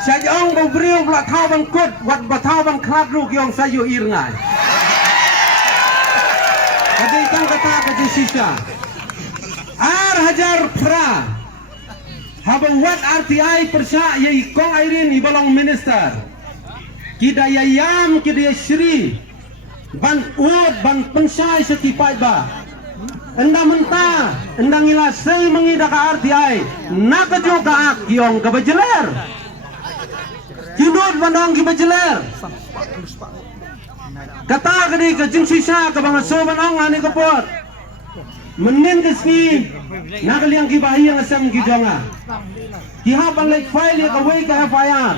Saya ong beriu belah tahu bang kut, wat batau bang kelat ruk yang saya irngai. Kadi tang kata kadi sisa. Hajar pra. Habang wat RTI persya yai kong airin ibalong minister. Kida yayam kida Shri. Ban ud ban pensai setipai ba. Enda mentah, enda ngilasai mengida ka RTI. Naka juga ak yang kebajeler. Kinut bandang kebajeler. Kata kadi ke jing sisa ke bang so banang ani kapot. Menin kesni nak liang ki bahi yang asam ki jonga. Ki haban like file ya kawai ka FIR.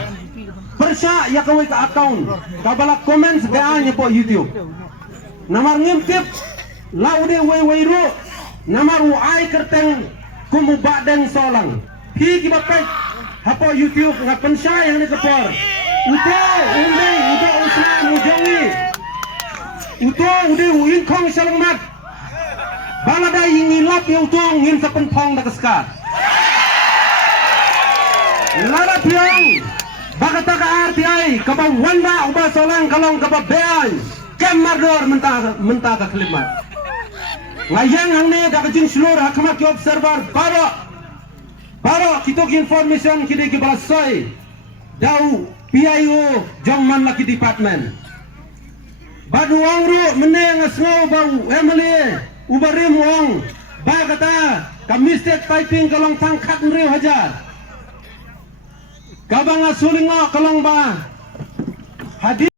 Persya ya kawai ka account. Kabalak comments ga anya po YouTube. Namar ngimtip laude wai ru. Namar ai kerteng kumu badeng solang. Pi ki bakai hapo YouTube nga pensya yang ni kapor. Uto usna mujongi. Uto uin kong salang mat. Balada ingilap yang tuang ngin sa penpong na kaskat. Lalap yang bakata ka RTI kaba wanda uba solang kalong kaba beay kemardor mentah ka kelimat. Ngayang hang ne da kajing seluruh hakamat ki observer baro kitok information kidi ki balasoy dau PIO jongman laki department. Badu wangru meneng asngo bau emily ubarim wong ba kata ka mistake typing kalong tangkat nriu hajar kabang asuling kalong ba hadis